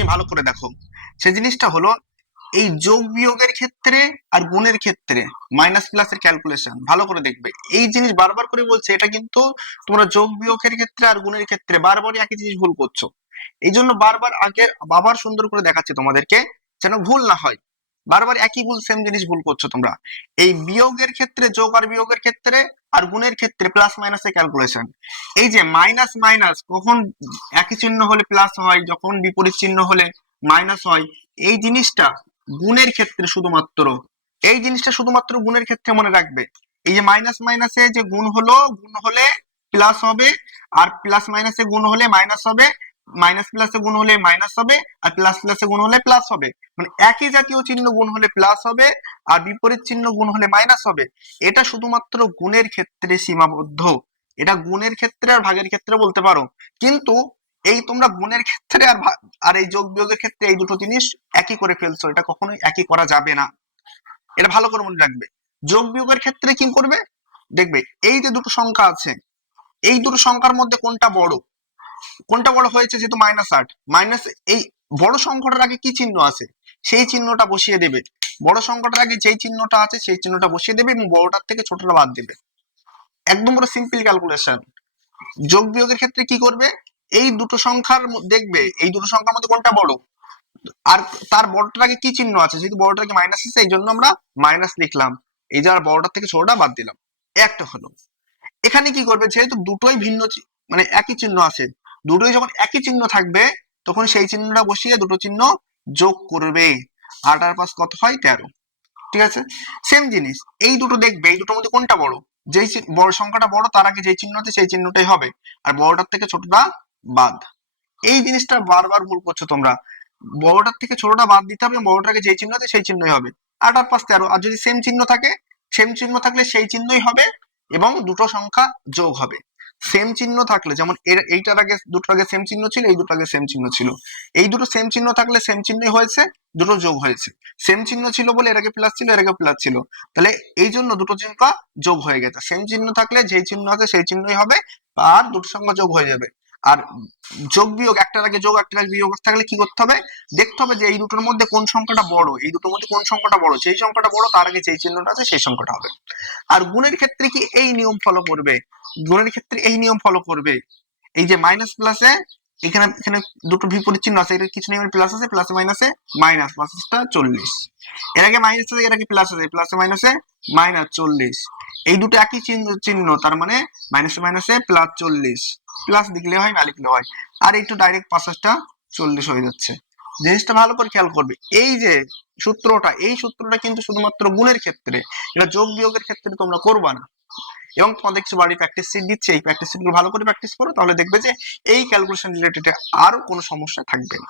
জিনিস ভালো করে দেখো। সেই জিনিসটা হলো এই যোগ বিয়োগের ক্ষেত্রে আর গুণের ক্ষেত্রে মাইনাস প্লাসের ক্যালকুলেশন ভালো করে দেখবে। এই জিনিস বারবার করে বলছে, এটা কিন্তু তোমরা যোগ বিয়োগের ক্ষেত্রে আর গুণের ক্ষেত্রে বারবারই একই জিনিস ভুল করছো। এই জন্য বারবার আগে আবার সুন্দর করে দেখাচ্ছি তোমাদেরকে, যেন ভুল না হয়। বারবার একই ভুল, সেম জিনিস ভুল করছো তোমরা। এই বিয়োগের ক্ষেত্রে যোগ আর বিয়োগের ক্ষেত্রে আর গুণের ক্ষেত্রে প্লাস মাইনাসের ক্যালকুলেশন, এই যে মাইনাস মাইনাস কখন একই চিহ্ন হলে প্লাস হয়, যখন বিপরীত চিহ্ন হলে মাইনাস হয়, এই জিনিসটা গুণের ক্ষেত্রে শুধুমাত্র, এই জিনিসটা শুধুমাত্র গুণের ক্ষেত্রে মনে রাখবে। এই যে মাইনাস মাইনাসে যে গুণ হলো, গুণ হলে প্লাস হবে, আর প্লাস মাইনাসে গুণ হলে মাইনাস হবে, মাইনাস প্লাসে গুণ হলে মাইনাস হবে, আর প্লাস প্লাসে গুণ হলে প্লাস হবে। মানে একই জাতীয় চিহ্ন গুণ হলে প্লাস হবে, আর বিপরীত চিহ্ন গুণ হলে মাইনাস হবে। এটা শুধুমাত্র গুণের ক্ষেত্রে সীমাবদ্ধ। এটা গুণের ক্ষেত্রে আর ভাগের ক্ষেত্রে বলতে পারো, কিন্তু এই তোমরা গুণের ক্ষেত্রে আর এই যোগ বিয়োগের ক্ষেত্রে এই দুটো জিনিস একই করে ফেলছো, এটা কখনোই একই করা যাবে না। এটা ভালো করে মনে রাখবে। যোগ বিয়োগের ক্ষেত্রে কি করবে, দেখবে এই যে দুটো সংখ্যা আছে, এই দুটো সংখ্যার মধ্যে কোনটা বড়, কোনটা বড় হয়েছে, যেহেতু -8 মাইনাস, এই বড় সংখ্যাটার আগে কি চিহ্ন আছে সেই চিহ্নটা বসিয়ে দেবে। বড় সংখ্যাটার আগে যেই চিহ্নটা আছে সেই চিহ্নটা বসিয়ে দেবে এবং বড়টার থেকে ছোটটা বাদ দেবে। একদম পুরো সিম্পল ক্যালকুলেশন। যোগ বিয়োগের ক্ষেত্রে কি করবে, এই দুটো সংখ্যার দেখবে এই দুটো সংখ্যার মধ্যে কোনটা বড়, আর তার বড়টার আগে কি চিহ্ন আছে, যেহেতু বড়টার আগে মাইনাস আছে এই জন্য আমরা মাইনাস লিখলাম, এই যে আর বড়টার থেকে ছোটটা বাদ দিলাম। একটা হলো। এখানে কি করবে, যেহেতু দুটোই ভিন্ন মানে একই চিহ্ন আছে, দুটোই যখন একই চিহ্ন থাকবে তখন সেই চিহ্নটা বসিয়ে দুটো চিহ্ন যোগ করবে। 8 আর 5 কত হয়, 13। ঠিক আছে, সেম জিনিস এই দুটো দেখবে, এই দুটোর মধ্যে কোনটা বড়, যেই বড় সংখ্যাটা বড় তার আগে যেই চিহ্ন আছে সেই চিহ্নটাই হবে, আর বড়টার থেকে ছোটটা বাদ। এই জিনিসটা বারবার ভুল করছো তোমরা। বড়টার থেকে ছোটটা বাদ দিতে হবে, বড়টাকে যেই চিহ্ন আছে সেই চিহ্নই হবে। 8 আর 5 13, আর যদি সেম চিহ্ন থাকে, সেম চিহ্ন থাকলে সেই চিহ্নই হবে এবং দুটো সংখ্যা যোগ হবে। সেম চিহ্ন থাকলে, যেমন এইটার আগে দুটোর আগে সেম চিহ্ন ছিল, এই দুটো আগে সেম চিহ্ন ছিল, এই দুটো সেম চিহ্ন থাকলে সেম চিহ্নই হয়েছে, দুটো যোগ হয়েছে। সেম চিহ্ন ছিল বলে এর আগে প্লাস ছিল, এর আগে প্লাস ছিল, তাহলে এই জন্য দুটো সংখ্যা যোগ হয়ে গেছে। সেম চিহ্ন থাকলে যেই চিহ্ন আছে সেই চিহ্নই হবে, আর দুটো সংখ্যা যোগ হয়ে যাবে। আর যোগ বিয়োগ, একটার আগে যোগ একটার আগে বিয়োগ থাকলে কি করতে হবে, দেখতে হবে যে এই দুটোর মধ্যে কোন সংখ্যাটা বড়, এই দুটোর মধ্যে কোন সংখ্যাটা বড়, যেই সংখ্যাটা বড় তার আগে যেই চিহ্নটা আছে সেই সংখ্যাটা হবে। আর গুণের ক্ষেত্রে কি এই নিয়ম ফলো করবে, গুণের ক্ষেত্রে এই নিয়ম ফলো করবে। এই যে মাইনাস প্লাসে, এখানে এখানে দুটো বিপরীত চিহ্ন আছে, এটা কিছু নিয়মের প্লাস আছে, প্লাসে মাইনাসে মাইনাস, মাইনাসটা 40, এর আগে মাইনাস আছে এর আগে প্লাস আছে, প্লাসে মাইনাসে মাইনাস 40, এই দুটো একই চিহ্ন তার মানে মাইনাসে মাইনাসে প্লাস 40, প্লাস লিখলে হয় না লিখলে হয়, আর একটু ডাইরেক্ট 5টা 40 হয়ে যাচ্ছে। জিনিসটা ভালো করে খেয়াল করবে, এই যে সূত্রটা, এই সূত্রটা কিন্তু শুধুমাত্র গুণের ক্ষেত্রে, এটা যোগ বিয়োগের ক্ষেত্রে তোমরা করবা না। এবং তোমাদের কিছু বাড়ি প্র্যাকটিস শিট দিচ্ছে, এই প্র্যাকটিস শিটগুলো ভালো করে প্র্যাকটিস করো, তাহলে দেখবে যে এই ক্যালকুলেশন রিলেটেড আরো কোনো সমস্যা থাকবে না।